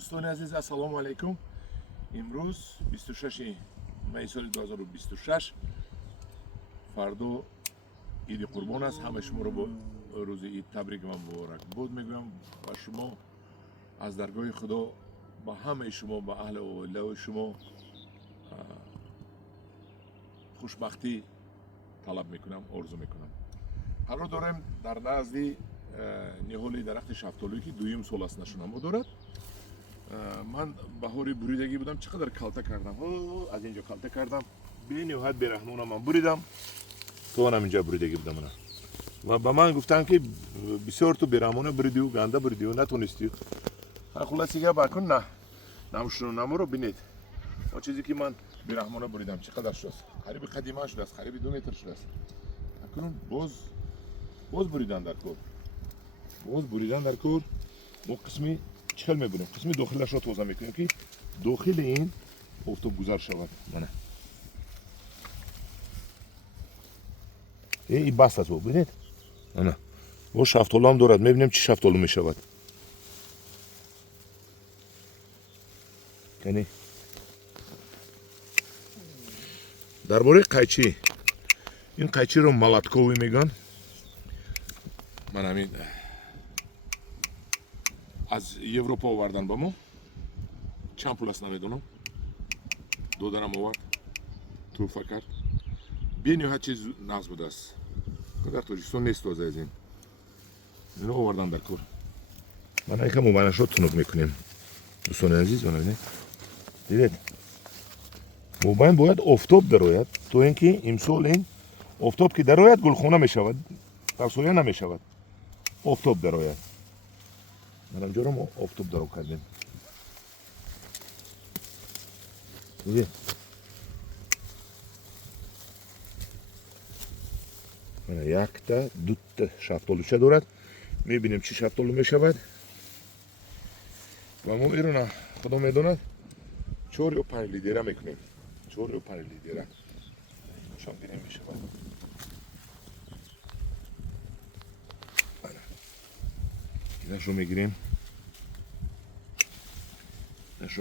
دوستان عزیز السلام علیکم. امروز 26 می سال 2026 فردا عید قربان است. همه شما رو با روز عید تبریک و مبارک باد میگویم و شما از درگاه خدا با همه شما با اهل و عائله شما خوشبختی طلب میکنم، آرزو میکنم. قرار داریم در نزد نهال درخت شفتالویی که دویم سال است نشونم دارد. من بهاری بریدگی بودم، چقدر کلته کردم، از اینجا کلته کردم به نهایت بیرحمانه من بریدم تو اینجا بریدگی بودم من. و به من گفتن که بسیار تو بیرحمانه بریدی و گنده بریدی و نتونستی. خلاصی گپ بکن نه نمو رو بینید و چیزی که من بیرحمانه بریدم چقدر شد، قریب قدیمه شده است، قریب 2 متر شده است. اکنون باز بریدن در کار ما قسمی چل میبینیم، قسمی داخلش را توضیح میکنیم که داخل این آفتاب گذر شود. نه این بست است ببینید. نه با شفتالو هم دارد، میبینیم چی شفتالو میشود. یعنی درباره قیچی، این قیچی رو ملاتکوی میگن. من همین از یوروپا آوردن با ما، چند پول است نمیدونم، دادنم آورد توفه کرد. بینهایت چیز نقص بوده است، قدر تاجیکستان نیست تازه از اینو آوردن در کار. من یکم مبینش رو تنک میکنیم دوستان عزیز. دیدید مبین باید آفتاب درآید تو اینکه امسال این آفتاب که درآید گلخانه میشود، در سایه نمیشود، آفتاب درآید. من اینجا رو ما آفتاب درو کردیم. دیدید یک تا دو تا شفتالوچه دارد، میبینیم چی شفتالو میشود و ما این رو خدا میداند 4 یا 5 لیتره میکنیم. 4 یا 5 لیتره شام دیریم میشود. اینش رو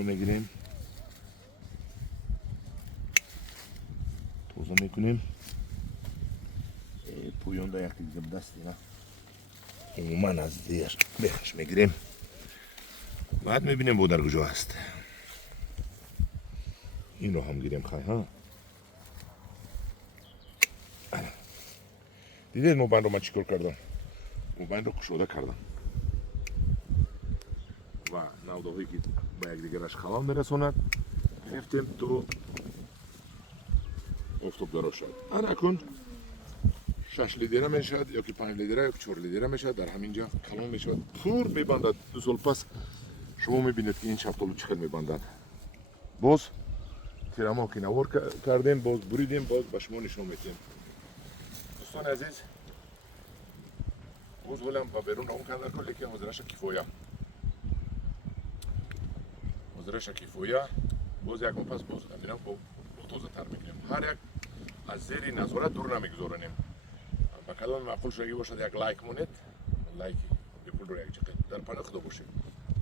میگیریم، توزه میکنیم. پویان دا یکی دیگه دست دیگه عموما از دیگر بخش میگیریم. بعد میبینیم با در کجا هست. این رو هم گیریم خواهی ها. دیدید موبایل رو من چیکار کردم؟ موبایل رو کشوده کردم و نوده هایی که با یک دیگرش خلال میرسوند گرفتیم تو آفتاب درا شد. اکنون 6 لیتره میشد یا که 5 لیتره یا که 4 لیتره میشد، در همینجا کلان میشد، پور میبندد. 2 سال پس شما میبینید که این شفتالو چقدر میبندد. باز تیرما که نوار کردیم، باز بریدیم، باز به شما نشون میدیم. دوستان عزیز باز ولم با بیرون اون کردن کلی که حاضرش کیفویا باز یک پس باز میرم با تازه تر میکنیم. هر یک از زیر نظارت دور نمیگذارنیم. با کلام معقول شدگی باشد یک لایک مونید، لایک بپول رو یک چقدر در پناه خدا باشید.